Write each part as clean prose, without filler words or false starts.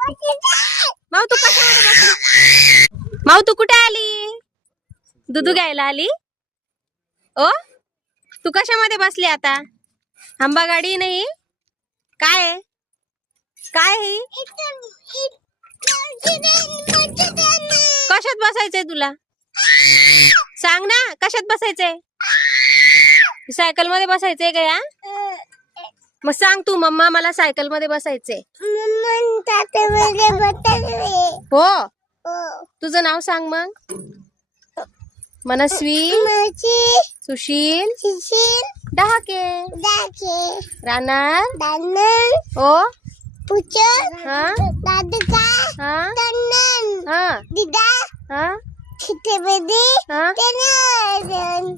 माऊ तू कशामध्ये बसली? माऊ तू कुठे आली? दूध घ्यायला आली? ओ तू कशामध्ये बसली आता? आंबा गाडी नाही काय आहे? काय ही? कशात बसायचंय तुला? सांग ना कशात बसायचंय? सायकल मध्ये बसायचंय का या? मग सांग तू मम्मा मला सायकल मध्ये बसायचंय. हो तुझं नाव सांग मग. मनस्वी, सुशील, डहाके, रानार, ओ हा हा हा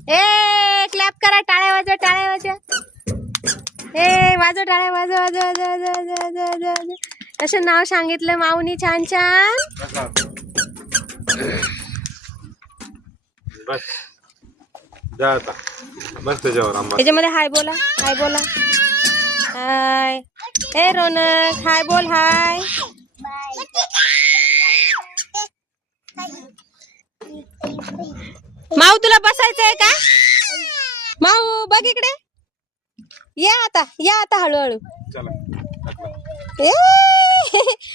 ए क्लॅप करा, टाळ्या वाजवा, टाळ्या वाजवा. ए वाजव टाळ्या, वाजव वाजव वाजव वाजव वाजव वाजव. असं नाव सांगितलं माऊनी छान छान. बस जा आता बस त्याच्यावर आंबा. त्याच्यामध्ये हाय बोला, हाय बोला, हाय. ए रोनक हाय बोल, हाय. माऊ तुला बसायचंय का? माऊ बघ इकडे, या आता हळूहळू. चला ए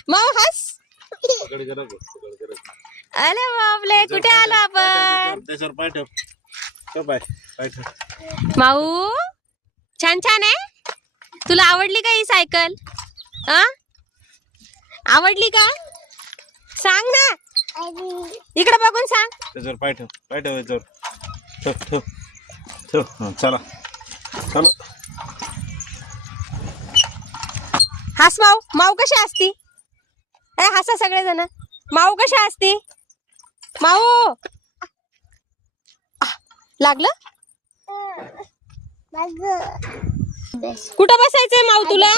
माऊ हस. पकड जरा बघ, पकड जरा. अरे बापले कुठे आलो आपण? त्याच्यावर पाय ठेव, ठेव पाय, पाय ठेव. माऊ छान छान आहे. तुला आवडली का ही सायकल? आ आवडली का? सांग ना इकडे बघून सांग. त्याच्यावर पाय ठेव, पाय ठेव याच्यावर. ठेव ठेव ठेव. हं, चला चलो. हस माऊ. माऊ कशी असती? ए हसा सगळेजण. माऊ कशी असती? माऊ लागलं? कुठं बसायचंय माऊ तुला?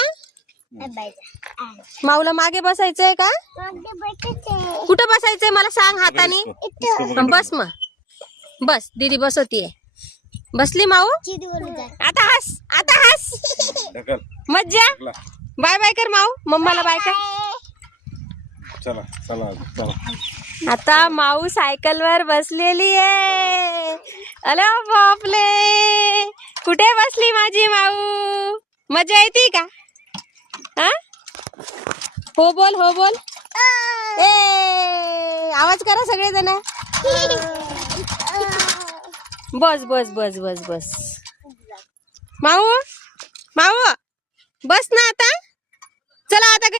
माऊला मागे बसायचंय का? कुठं बसायचंय मला सांग हाताने. बस मग बस. दीदी बसवतीये. बसली माऊ? आता हस, आता हस. ढकल. मज्जा. बाय बाय कर माऊ. मम्माला बाय कर. चला चला चला. आता माऊ सायकल वर बसलेली आहे. अरे बापले कुठे बसली माझी माऊ? मजा येते का? हा हो बोल, हो बोल. ए आवाज करा सगळेजण. बस बस बस बस बस. माऊ माऊ बस ना आता.